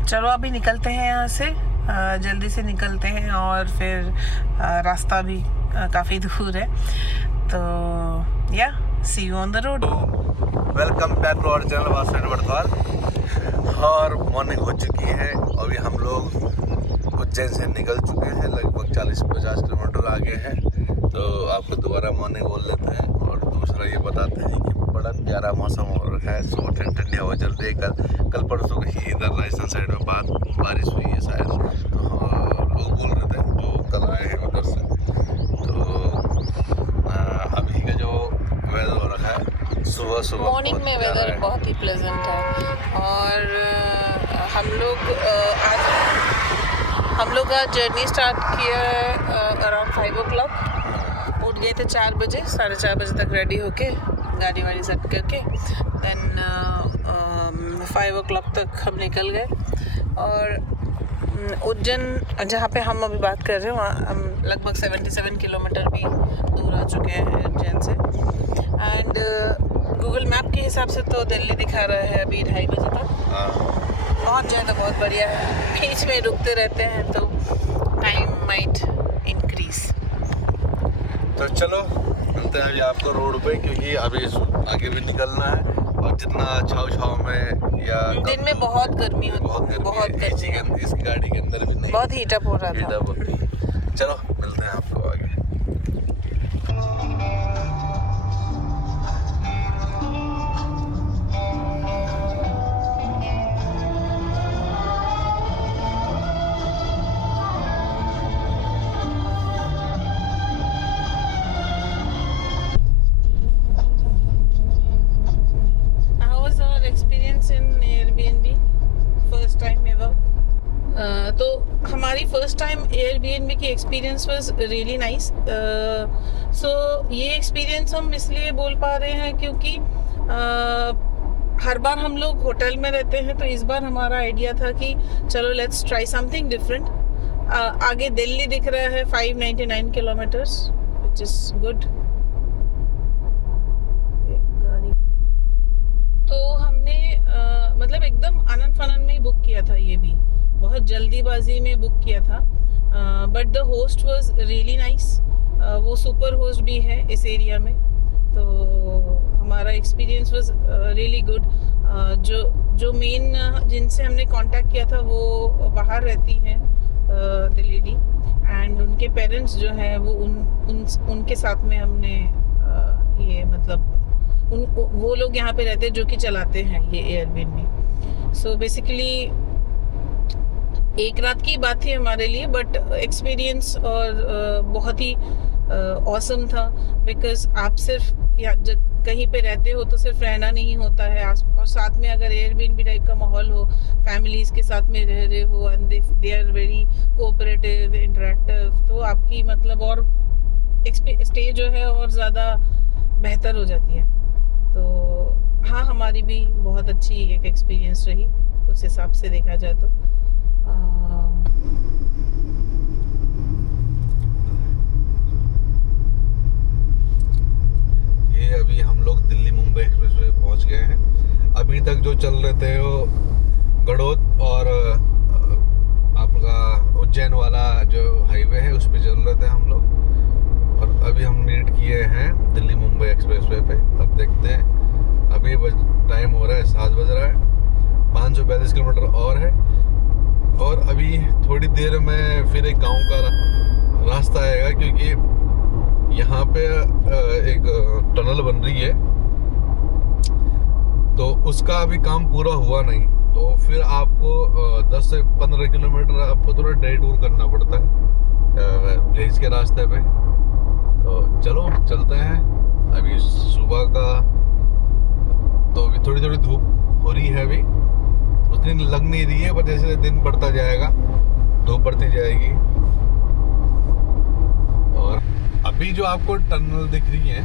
चलो अभी निकलते हैं यहाँ से, जल्दी से निकलते हैं। और फिर रास्ता भी काफ़ी दूर है, तो या see you on the road. Welcome back to our channel Basu and Barthwal. और मॉर्निंग हो चुकी है, अभी हम लोग उज्जैन से निकल चुके हैं, लगभग 40-50 किलोमीटर आगे हैं। तो आपको दोबारा मॉर्निंग बोल लेते हैं। और दूसरा ये बताते हैं कि बड़ा प्यारा मौसम हो रखा है, सो ठंडी हवा चल रही है। कल परसों कहीं इधर राजस्थान साइड में बारिश हुई है शायद, तो लोग बोल रहे थे जो कल आए हैं उधर से। तो अभी का जो वेदर हो रखा है, सुबह मॉर्निंग में वेदर बहुत ही प्लेजेंट है। और हम लोग आज जर्नी स्टार्ट किया है अराउंड 5 o'clock। उठ गए थे 4 बजे, 4:30 बजे तक रेडी होके गाड़ी वाड़ी सेट करके। देन 5 o'clock तक हम निकल गए। और उज्जैन जहाँ पे हम अभी बात कर रहे हैं वहाँ हम लगभग 77 किलोमीटर भी दूर आ चुके हैं उज्जैन से। एंड गूगल मैप के हिसाब से तो दिल्ली दिखा रहा है अभी 2:30 बजे तक। पहुँच जाए तो बहुत बढ़िया है, बीच में रुकते रहते हैं तो टाइम माइट इंक्रीज। तो चलो मिलते हैं अभी आपको रोड पे, क्योंकि अभी आगे भी निकलना है। और जितना छाव में या दिन में बहुत गर्मी होती है, बहुत गर्मी, इस गाड़ी के अंदर भी नहीं, बहुत हीटअप हो रहा था। हीटअप होती है। चलो मिलते हैं आपको आगे। तो हमारी फर्स्ट टाइम Airbnb की एक्सपीरियंस वाज रियली नाइस। सो ये एक्सपीरियंस हम इसलिए बोल पा रहे हैं क्योंकि हर बार हम लोग होटल में रहते हैं, तो इस बार हमारा आइडिया था कि चलो लेट्स ट्राई समथिंग डिफरेंट। आगे दिल्ली दिख रहा है 599 किलोमीटर्स, विच इज गुड। तो हमने मतलब एकदम आनंद फानंद में ही बुक किया था, ये भी बहुत जल्दीबाजी में बुक किया था। But the host was really nice, वो सुपर होस्ट भी है इस एरिया में। तो हमारा एक्सपीरियंस वाज रियली गुड। जो मेन जिनसे हमने कांटेक्ट किया था वो बाहर रहती हैं द लेडी, एंड उनके पेरेंट्स जो हैं वो उनके साथ में हमने ये मतलब वो लोग यहाँ पे रहते हैं जो कि चलाते हैं ये Airbnb। सो बेसिकली एक रात की बात थी हमारे लिए, बट एक्सपीरियंस और बहुत ही ऑसम था। बिकॉज आप सिर्फ या कहीं पे रहते हो तो सिर्फ रहना नहीं होता है, और साथ में अगर एयरबीएनबी टाइप का माहौल हो, फैमिलीज के साथ में रह रहे हो, and they are very cooperative, interactive, तो आपकी मतलब और स्टे जो है और ज़्यादा बेहतर हो जाती है। तो हाँ, हमारी भी बहुत अच्छी एक एक्सपीरियंस रही उस हिसाब से देखा जाए तो। ये अभी हम लोग दिल्ली मुंबई एक्सप्रेसवे पहुंच गए हैं। अभी तक जो चल रहे थे वो गड़ोद और आपका उज्जैन वाला जो हाईवे है उस पर चल रहे थे हम लोग, और अभी हम मीट किए हैं दिल्ली मुंबई एक्सप्रेसवे पे। अब देखते हैं, अभी टाइम हो रहा है 7 बज रहा है, 542 किलोमीटर और है, और अभी थोड़ी देर में फिर एक गांव का रास्ता आएगा, क्योंकि यहाँ पे एक टनल बन रही है, तो उसका अभी काम पूरा हुआ नहीं, तो फिर आपको 10 से 15 किलोमीटर आपको थोड़ा डेटूर करना पड़ता है विलेज के रास्ते पे। तो चलो चलते हैं। अभी सुबह का तो अभी थोड़ी थोड़ी धूप हो रही है, अभी उतनी लग नहीं रही है, पर जैसे दिन बढ़ता जाएगा धूप बढ़ती जाएगी। और अभी जो आपको टनल दिख रही है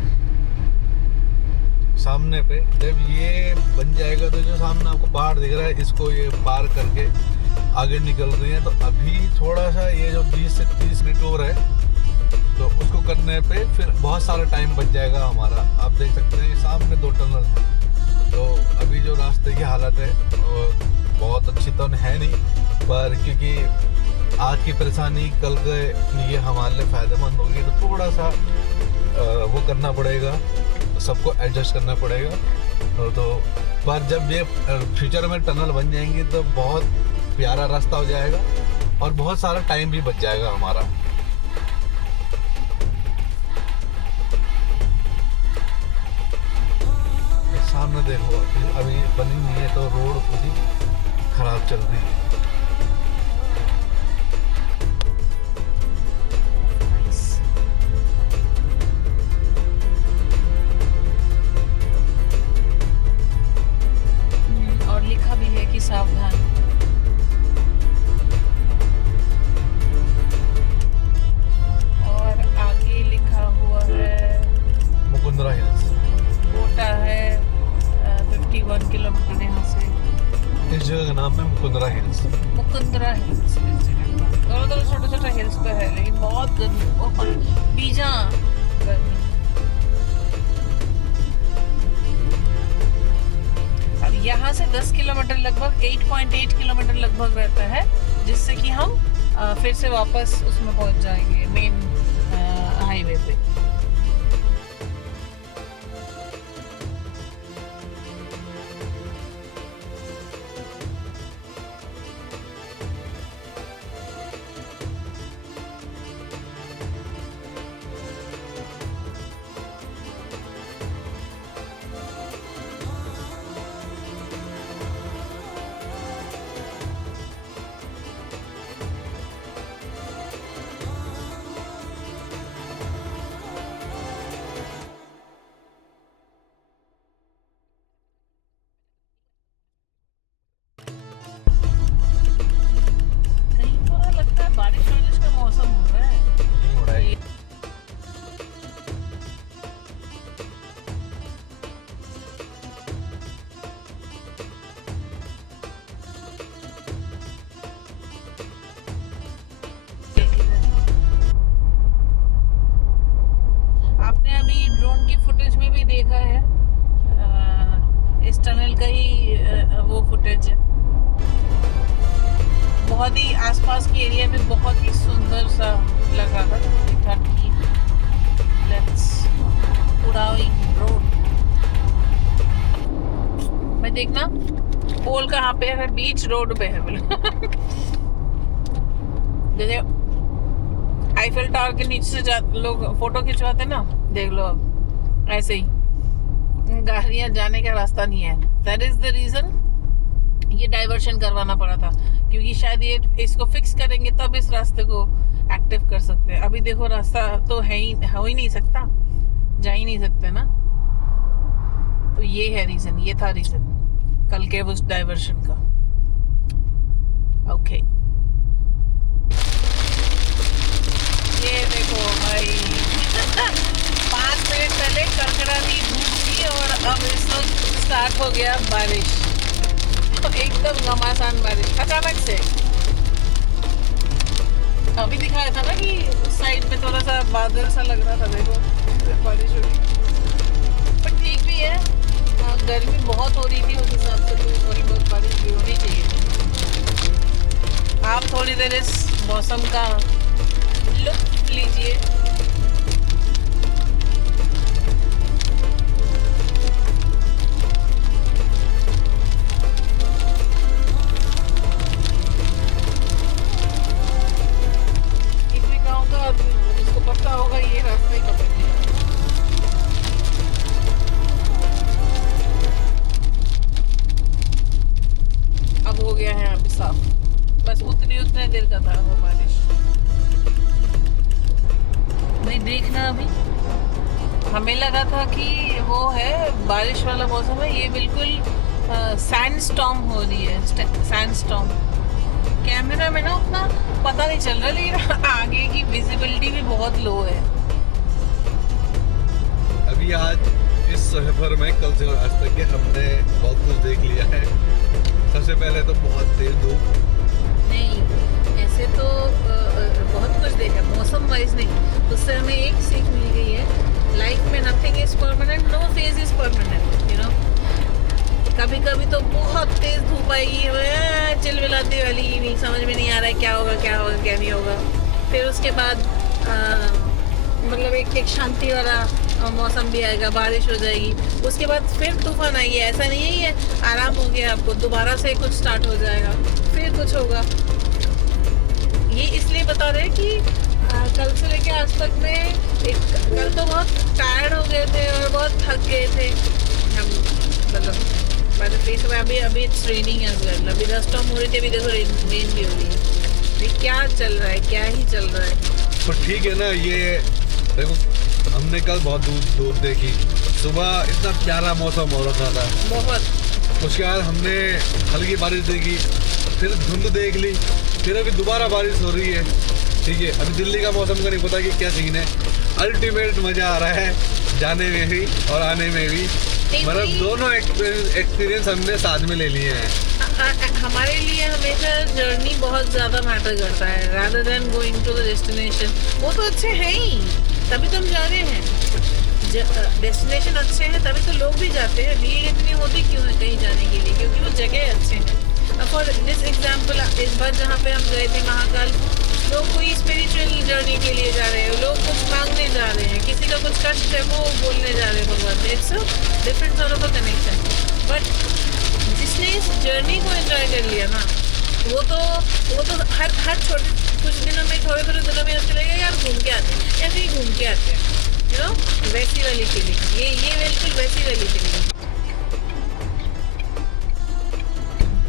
सामने पे, जब ये बन जाएगा तो जो सामने आपको पहाड़ दिख रहा है, इसको ये पार करके आगे निकल रही है, तो अभी थोड़ा सा ये जो 20 से 30 डिटूर है, तो उसको करने पे फिर बहुत सारा टाइम बच जाएगा हमारा। आप देख सकते हैं सामने 2 टनल है, तो अभी जो रास्ते की हालत है बहुत अच्छी तो है नहीं, पर क्योंकि आज की परेशानी कल के लिए हमारे लिए फ़ायदेमंद होगी, तो थोड़ा सा वो करना पड़ेगा, सबको एडजस्ट करना पड़ेगा। तो पर जब ये फ्यूचर में टनल बन जाएंगी तो बहुत प्यारा रास्ता हो जाएगा और बहुत सारा टाइम भी बच जाएगा हमारा। सामने देखो अभी बनी नहीं है, तो रोड पूरी खराब चल रही है। और लिखा भी है कि सावधान। और आगे लिखा हुआ है मुकुंदरा हिल्स। कोटा है 51 किलोमीटर यहाँ से। इस जगह का नाम है मुकुंदरा हिल्स। मुकुंदरा हिल्स, दोनों छोटे छोटे हिल्स पे है, लेकिन बहुत गर्मी, बहुत बीजा गर्मी। अब यहाँ से 10 किलोमीटर लगभग 8.8 किलोमीटर लगभग रहता है, जिससे कि हम फिर से वापस उसमें पहुंच जाएंगे मेन हाईवे पे। बारिश का मौसम हो रहा है। नहीं हो रहा है। आपने अभी ड्रोन की फुटेज में भी देखा है, इस टनल का ही वो फुटेज है। बहुत ही आसपास की एरिया में बहुत ही सुंदर सा लग रहा था। लेट्स पुराइंग रोड। मैं देखना पोल कहाँ पे है, बीच रोड पे है बिल्कुल। जैसे आईफेल टावर के नीचे से लोग फोटो खिंचवाते ना, देख लो अब ऐसे ही गाड़ियां जाने का रास्ता नहीं है। दैट इज द रीजन ये डाइवर्शन करवाना पड़ा था, क्योंकि शायद ये इसको फिक्स करेंगे तब इस रास्ते को एक्टिव कर सकते हैं। अभी देखो रास्ता तो हो ही नहीं सकता, जा ही नहीं सकते ना। तो ये है रीजन, ये था रीजन कल के उस डाइवर्शन का। ओके ये देखो भाई 5 मिनट पहले कड़कड़ाती धूप थी और अब इस वक्त स्टार्ट हो गया बारिश। तो एकदम घमासान बारिश अचानक से। अभी दिखाया था ना कि साइड में थोड़ा सा बादल सा लग रहा था, देखो बारिश हो रही। पर ठीक भी है, गर्मी बहुत हो रही थी उस हिसाब से, तो थोड़ी बहुत बारिश भी होनी चाहिए। आप थोड़ी देर इस मौसम का लुत्फ लीजिए। किसी गांव का जिसको पता होगा ये रास्ता ही पकड़ना है। अब हो गया है यहाँ पे साफ, बस उतने देर का था वो बारिश। नहीं देखना अभी हमें लगा था कि वो है बारिश वाला मौसम है, ये बिल्कुल सैंड स्टॉर्म हो रही है। सैंड स्टॉर्म कैमरा में ना उतना पता नहीं चल रहा, लेकिन आगे की विजिबिलिटी भी बहुत लो है। अभी आज इस सफर में कल से आज तक के हमने बहुत कुछ देख लिया है। सबसे पहले तो बहुत तेज धूप, नहीं ऐसे तो बहुत कुछ देखा, मौसम वाइज नहीं। उससे हमें एक सीख मिल गई है, लाइफ में nothing is permanent, no phase is permanent, you know. कभी कभी तो बहुत तेज धूप आएगी, चिलमिलाती वाली, नहीं समझ में नहीं आ रहा है क्या होगा क्या होगा क्या नहीं होगा। फिर उसके बाद मतलब एक शांति वाला मौसम भी आएगा, बारिश हो जाएगी। उसके बाद फिर तूफान आएगी, ऐसा नहीं है आराम हो गया आपको, दोबारा से कुछ स्टार्ट हो जाएगा, फिर कुछ होगा। ये इसलिए बता रहे कि कल से लेके आज तक में कल तो बहुत टायर्ड हो गए थे और बहुत थक गए थे हम, मतलब अभी इट्स रेनिंग एज वेल। अभी डस्ट स्टॉर्म हो रही थी, अभी देखो रेन भी हो रही है। क्या चल रहा है, क्या ही चल रहा है। तो ठीक है ना। ये देखो हमने कल बहुत धूप देखी, सुबह इतना प्यारा मौसम हो रखा था बहुत। उसके बाद हमने हल्की बारिश देखी, फिर धुंध देख ली, फिर अभी दोबारा बारिश हो रही है। ठीक है, अभी दिल्ली का मौसम का नहीं पता कि क्या सीन है। अल्टीमेट मज़ा आ रहा है जाने में भी और आने में भी, मतलब दोनों एक्सपीरियंस हमने साथ में ले लिए हैं। हमारे लिए हमेशा जर्नी बहुत ज़्यादा मैटर करता है rather than going to the destination। वो तो अच्छे हैं ही, तभी तो हम जा रहे हैं। डेस्टिनेशन अच्छे हैं तभी तो लोग भी जाते हैं। भीड़ इतनी होती क्यों है कहीं जाने के लिए? क्योंकि वो जगह अच्छे हैं। फॉर दिस एग्जाम्पल, इस बार जहाँ पे हम गए थे महाकाल, लोग कोई स्पिरिचुअल जर्नी के लिए जा रहे हैं, लोग कुछ मांगने जा रहे हैं, किसी का कुछ कष्ट है वो बोलने जा रहे हैं भगवान से। It's a different sort of a connection. But जिसने इस जर्नी को एंजॉय कर लिया ना, वो तो हर छोटे कुछ दिनों में, थोड़े दिनों में ऐसा लगेगा यार घूम के आते हैं, ऐसे ही घूम के आते हैं, यू नो, वैसी वाली फीलिंग। ये बिल्कुल वैसी वाली फीलिंग।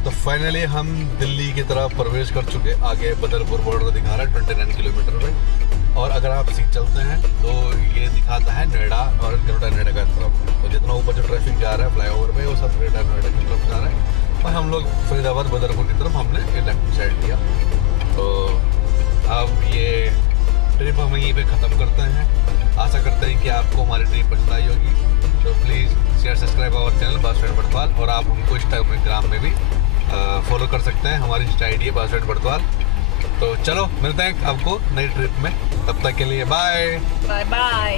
तो फाइनली हम दिल्ली की तरफ प्रवेश कर चुके। आगे बदरपुर बॉर्डर दिखा रहा है 29 किलोमीटर पे, और अगर आप सीख चलते हैं तो ये दिखाता है नोएडा और ग्रेटर नोएडा का तरफ। तो जितना ऊपर जो ट्रैफिक जा रहा है फ्लाईओवर पे, वो सब ग्रेटर नोएडा की तरफ जा रहा है, और हम लोग फरीदाबाद बदरपुर की तरफ हमने लेफ्ट साइड लिया। तो अब ये ट्रिप हम यहीं पे ख़त्म करते हैं। आशा करते हैं कि आपको हमारी ट्रिप पसंद आई होगी। तो please share subscribe our channel Basu and Barthwal, और आप हमको इंस्टाग्राम में भी फॉलो कर सकते हैं। हमारी इंस्टा ID है बस स्टैंड बड़वाल। तो चलो मिलते हैं आपको नई ट्रिप में, तब तक के लिए बाय बाय बाय।